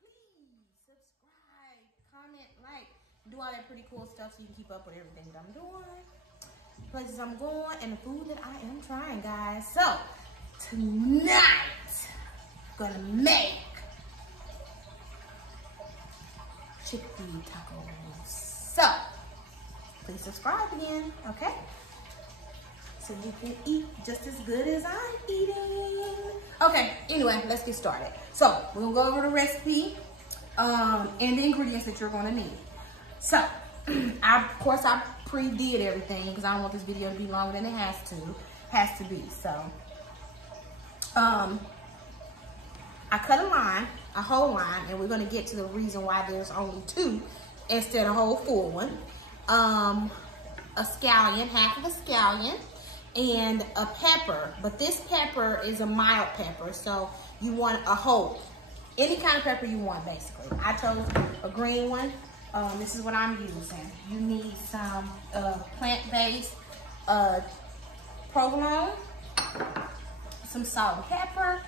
please subscribe, comment, like, do all that pretty cool stuff so you can keep up with everything that I'm doing, places I'm going, and the food that I am trying, guys. So tonight, I'm gonna make chickpea tacos. So please subscribe again, okay? So you can eat just as good as I'm eating. Okay, anyway, let's get started. So we're gonna go over the recipe and the ingredients that you're gonna need. So, of course I pre-did everything because I don't want this video to be longer than it has to be. So, I cut a whole line, and we're gonna get to the reason why there's only 2 instead of a whole full one. A scallion, half of a scallion, and a pepper, but this pepper is a mild pepper, so you want a whole, any kind of pepper you want, basically. I chose a green one. This is what I'm using. You need some plant-based provolone, some salt and pepper,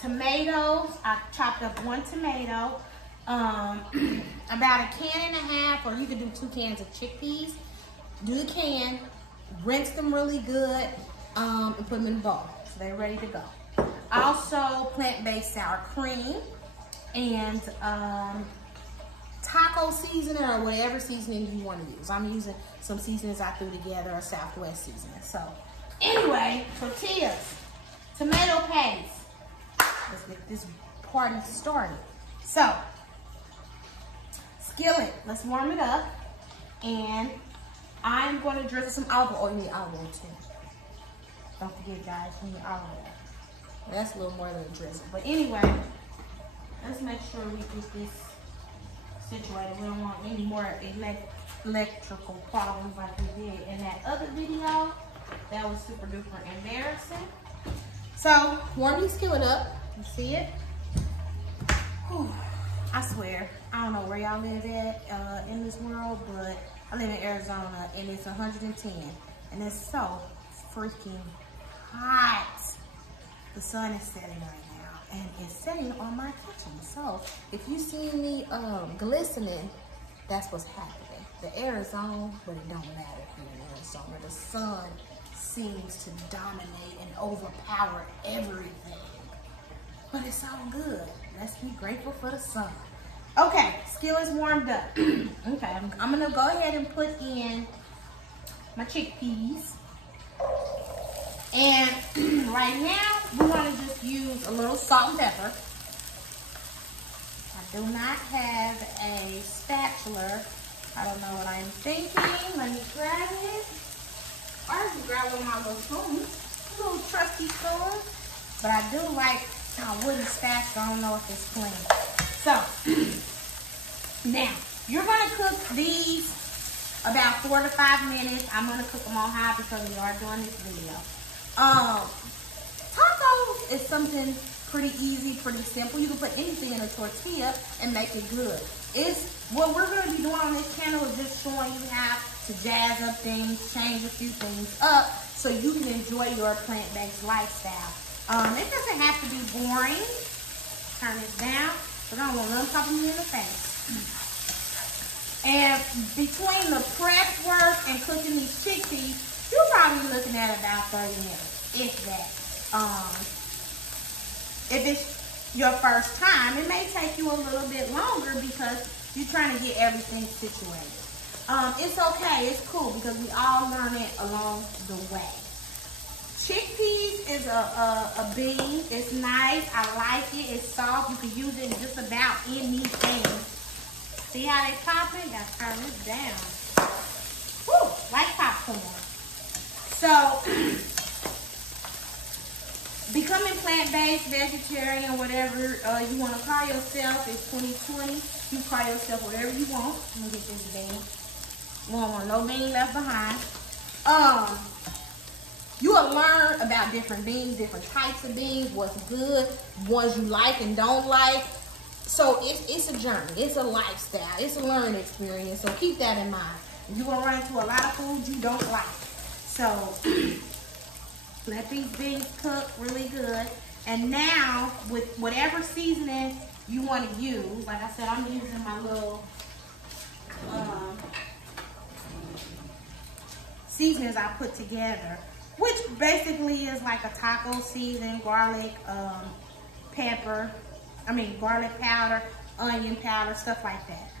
tomatoes. I chopped up 1 tomato, about a can and a half, or you could do 2 cans of chickpeas. Do the can, rinse them really good, and put them in a bowl so they're ready to go. Also, plant-based sour cream and taco seasoning or whatever seasoning you want to use. I'm using some seasonings I threw together, a Southwest seasoning. So, anyway, tortillas, tomato paste. Let's get this party started. So, skillet, let's warm it up, and I'm going to drizzle some olive oil. You need olive oil too. Don't forget, guys, you need olive oil. That's a little more than a drizzle. But anyway, let's make sure we get this situated. We don't want any more electrical problems like we did in that other video. That was super duper embarrassing. So, warm your skillet up. You see it? Whew. I swear, I don't know where y'all live at in this world, but I live in Arizona, and it's 110, and it's so freaking hot. The sun is setting right now, and it's setting on my kitchen. So if you see me glistening, that's what's happening. The air is on, but it don't matter here in Arizona. The sun seems to dominate and overpower everything, but it's all good. Let's be grateful for the sun. Okay, skillet's warmed up. Okay, I'm gonna go ahead and put in my chickpeas. And right now, we're gonna just use a little salt and pepper. I do not have a spatula. I don't know what I'm thinking. Let me grab it. Or I can grab one of my little spoons, a little trusty spoon. But I do like my wooden spatula. I don't know if it's clean. So, now, you're going to cook these about 4 to 5 minutes. I'm going to cook them on high because we are doing this video. Tacos is something pretty easy, pretty simple. You can put anything in a tortilla and make it good. What we're going to be doing on this channel is just showing you how to jazz up things, change a few things up so you can enjoy your plant-based lifestyle. It doesn't have to be boring. Turn this down. But I don't want them popping me in the face. And between the prep work and cooking these chickpeas, you're probably looking at about 30 minutes, if that. If it's your first time, it may take you a little bit longer because you're trying to get everything situated. It's okay, it's cool because we all learn it along the way. Chickpeas is a bean. It's nice. I like it. It's soft. You can use it in just about anything. See how they popping? Gotta turn this down. Woo! Like popcorn. So, becoming plant-based, vegetarian, whatever you want to call yourself, it's 2020. You call yourself whatever you want. Let me get this bean. We don't want no bean left behind. You will learn about different beans, different types of beans, what's good, ones you like and don't like. So it's a journey, it's a lifestyle, it's a learning experience. So keep that in mind. You're gonna run into a lot of foods you don't like. So let these beans cook really good. And now with whatever seasoning you want to use, like I said, I'm using my little seasonings I put together, which basically is like a taco season, garlic, garlic powder, onion powder, stuff like that.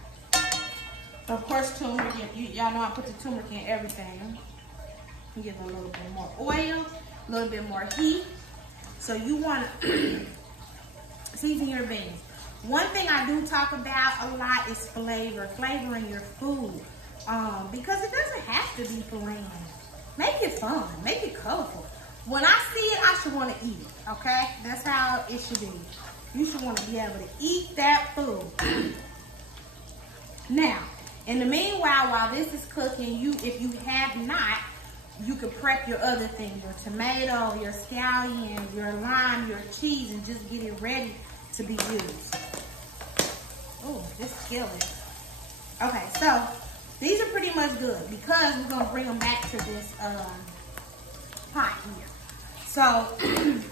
Of course, turmeric. Y'all know I put the turmeric in everything. Give it a little bit more oil, a little bit more heat. So you want to season your beans. One thing I do talk about a lot is flavoring your food. Because it doesn't have to be bland. Make it fun, make it colorful. When I see it, I should want to eat it, okay? That's how it should be. You should want to be able to eat that food. Now, in the meanwhile, while this is cooking, if you have not, you can prep your other things, your tomato, your scallion, your lime, your cheese, and just get it ready to be used. Oh, this killed it. Okay, so these are pretty much good because we're gonna bring them back to this pot here. So,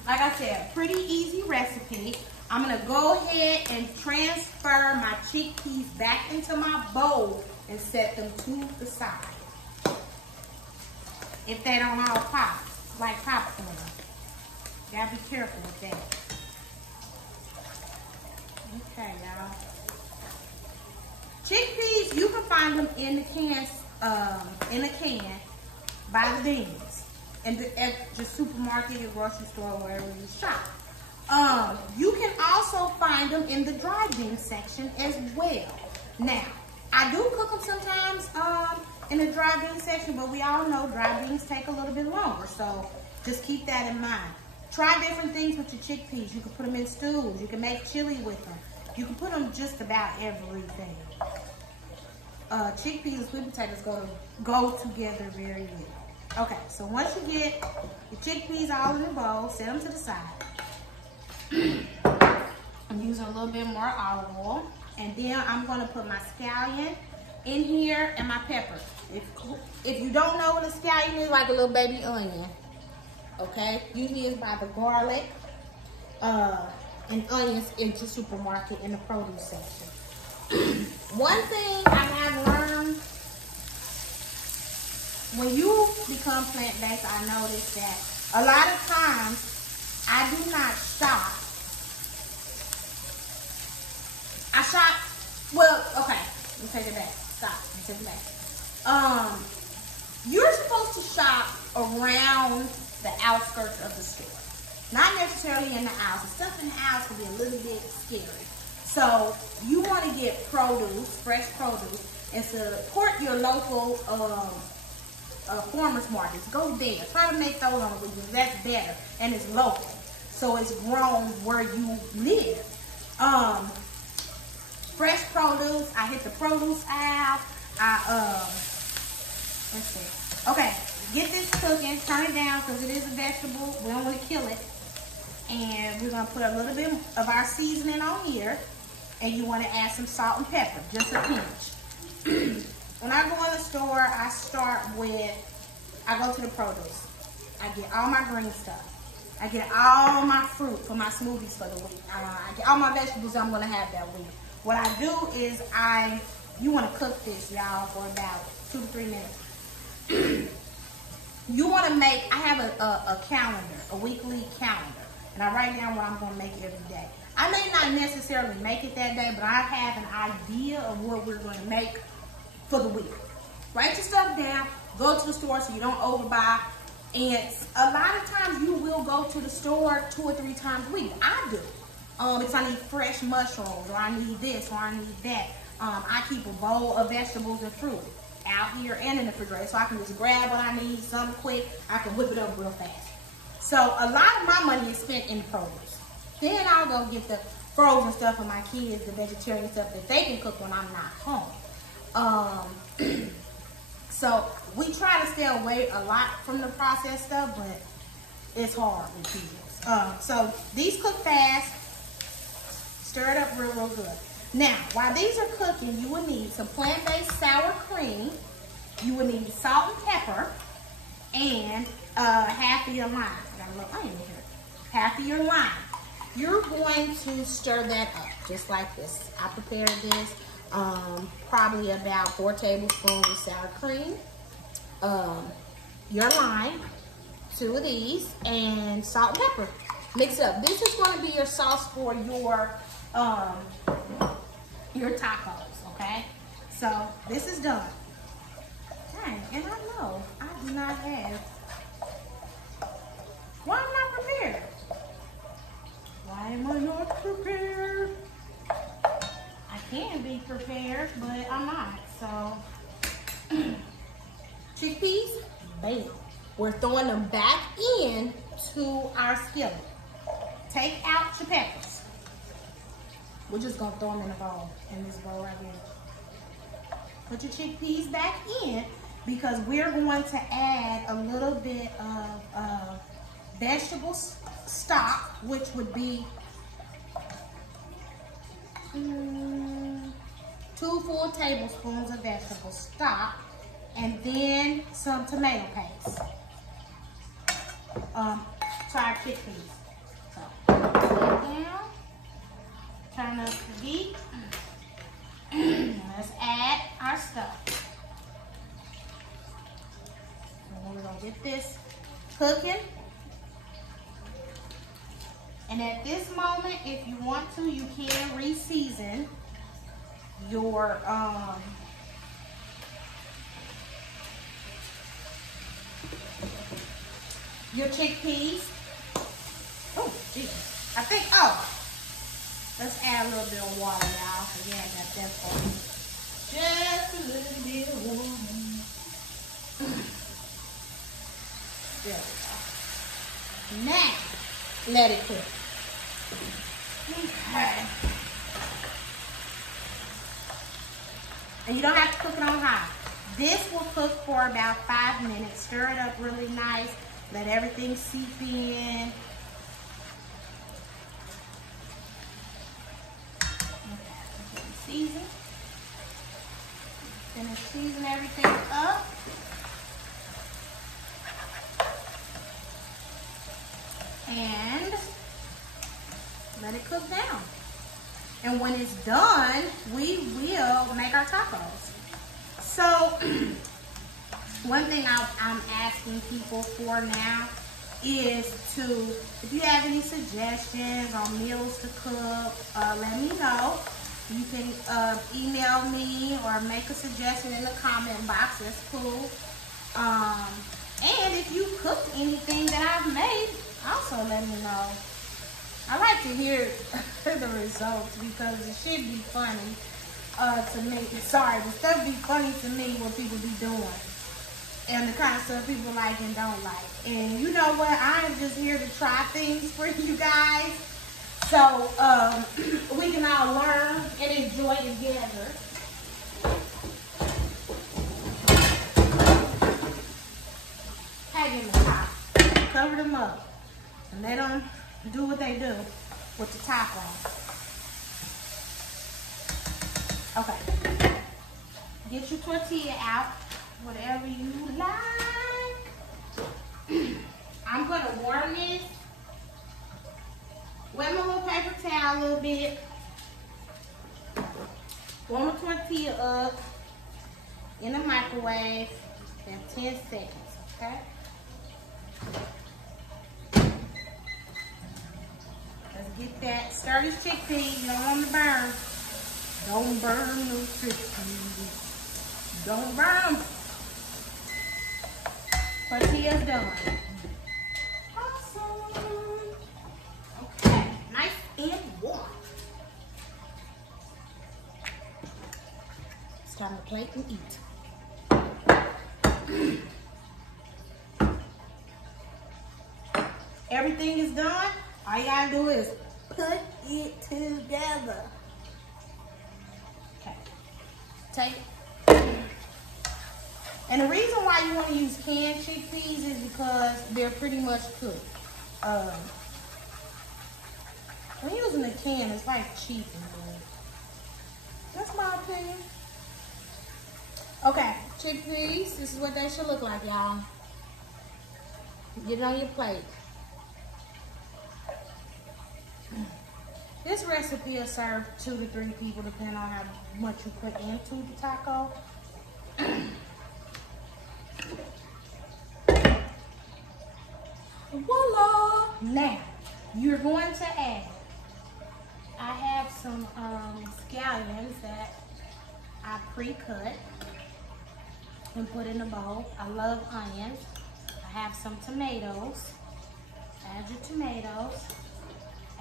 like I said, pretty easy recipe. I'm gonna go ahead and transfer my chickpeas back into my bowl and set them to the side. If they don't all pop, like popcorn. Gotta be careful with that. Okay, y'all. Chickpeas, you can find them in the cans, by the beans, at your supermarket, your grocery store, wherever you shop. You can also find them in the dry bean section as well. Now, I do cook them sometimes in the dry bean section, but we all know dry beans take a little bit longer, so just keep that in mind. Try different things with your chickpeas. You can put them in stews. You can make chili with them. You can put them just about everything. Chickpeas and sweet potatoes go together very well. Okay, so once you get your chickpeas all in the bowl, set them to the side. I'm using a little bit more olive oil. And then I'm gonna put my scallion in here and my pepper. If you don't know what a scallion is, like a little baby onion, okay? Usually it's by the garlic and onions in the supermarket in the produce section. One thing I have learned, when you become plant-based, I noticed that a lot of times I do not shop. Well, okay, let me take it back. Stop, let me take it back. You're supposed to shop around the outskirts of the store. Not necessarily in the aisles. The stuff in the aisles can be a little bit scary. So you want to get produce, fresh produce, and support your local farmers markets. Go there. Try to make those on the weekends. That's better, and it's local, so it's grown where you live. Fresh produce. I hit the produce aisle. Let's see. Okay, get this cooking. Turn it down because it is a vegetable. We don't want to kill it. And we're gonna put a little bit of our seasoning on here. And you want to add some salt and pepper, just a pinch. When I go in the store, I go to the produce. I get all my green stuff. I get all my fruit for my smoothies for the week. I get all my vegetables I'm gonna have that week. What I do is you want to cook this, y'all, for about 2 to 3 minutes. You want to I have a calendar, a weekly calendar, and I write down what I'm gonna make every day. I may not necessarily make it that day, but I have an idea of what we're going to make for the week. Write your stuff down, go to the store so you don't overbuy. And a lot of times you will go to the store 2 or 3 times a week. I do. If I need fresh mushrooms, or I need this, or I need that. I keep a bowl of vegetables and fruit out here and in the refrigerator, so I can just grab what I need, something quick. I can whip it up real fast. So a lot of my money is spent in produce. Then I'll go get the frozen stuff for my kids, the vegetarian stuff that they can cook when I'm not home. So we try to stay away a lot from the processed stuff, but it's hard with kids. So these cook fast. Stir it up real good. Now, while these are cooking, you will need some plant-based sour cream. You will need salt and pepper, and half of your lime. I got a little onion here. Half of your lime. you're going to stir that up just like this. I prepared this probably about 4 tablespoons of sour cream, your lime, 2 of these, and salt and pepper. Mix it up. This is going to be your sauce for your tacos, okay? So this is done. Dang, and I know I do not have. Why am I not prepared? Why am I not prepared? I can be prepared, but I'm not. So chickpeas, bam. We're throwing them back in to our skillet. Take out your peppers. We're just gonna throw them in a bowl, in this bowl right here. Put your chickpeas back in because we're going to add a little bit of vegetable stock, which would be 2 full tablespoons of vegetable stock, and then some tomato paste. To our chickpeas. So, put that down. Turn up the heat. Let's add our stuff. And then we're gonna get this cooking. And at this moment, if you want to, you can re-season your chickpeas. Oh, geez. I think, let's add a little bit of water, y'all. Again, that's important. Just a little bit of water. There we go. Now, let it cook. Okay. And you don't have to cook it on high. This will cook for about 5 minutes. Stir it up really nice. Let everything seep in. Okay, season. Gonna season everything up. And let it cook down. And when it's done, we will make our tacos. So, one thing I'm asking people for now is to, if you have any suggestions on meals to cook, let me know. You can email me or make a suggestion in the comment box. That's cool. And if you cooked anything that I've made, also let me know. I like to hear the results because it should be funny to me. Sorry, the stuff be funny to me what people be doing. And the kind of stuff people like and don't like. And you know what? I am just here to try things for you guys. So we can all learn and enjoy together. Hang in the top. Cover them up. And let them do what they do with the top on. Okay. Get your tortilla out. Whatever you like. I'm gonna warm this. Wet my little paper towel a little bit. Warm the tortilla up in the microwave. About 10 seconds, okay? Let's get that. Stir this chickpea. You don't want to burn. Don't burn those chickpeas. Don't burn them. Tortilla's done. Awesome. Okay, nice and warm. It's time to plate and eat. Everything is done. All you gotta do is put it together. Okay. Take. And the reason why you want to use canned chickpeas is because they're pretty much cooked. When using a can, it's like cheap and good. That's my opinion. Okay, chickpeas. This is what they should look like, y'all. Get it on your plate. This recipe will serve 2 to 3 people depending on how much you put into the taco. Voila! Now, you're going to add, I have some scallions that I pre-cut and put in a bowl. I love onions. I have some tomatoes. Add your tomatoes.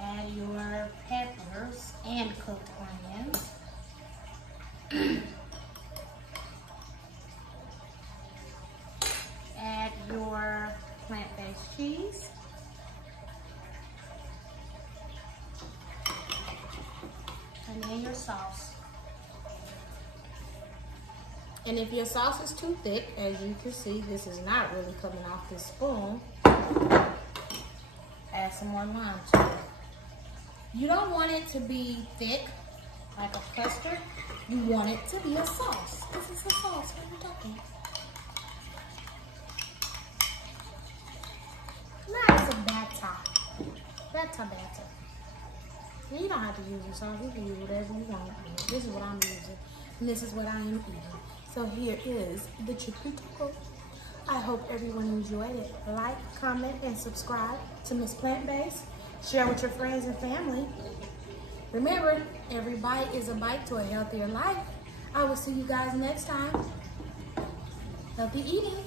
Add your peppers and cooked onions. Add your plant-based cheese. And then your sauce. And if your sauce is too thick, as you can see, this is not really coming off this spoon, add some more lime to it. You don't want it to be thick, like a custard. You want it to be a sauce. This is a sauce, what are you talking? Now it's a batter. Batter. You don't have to use your sauce. You can use whatever you want. This is what I'm using. And this is what I am eating. So here is the chickpea taco. I hope everyone enjoyed it. Like, comment, and subscribe to Miss Plant Based. Share with your friends and family. Remember, every bite is a bite to a healthier life. I will see you guys next time. Healthy eating.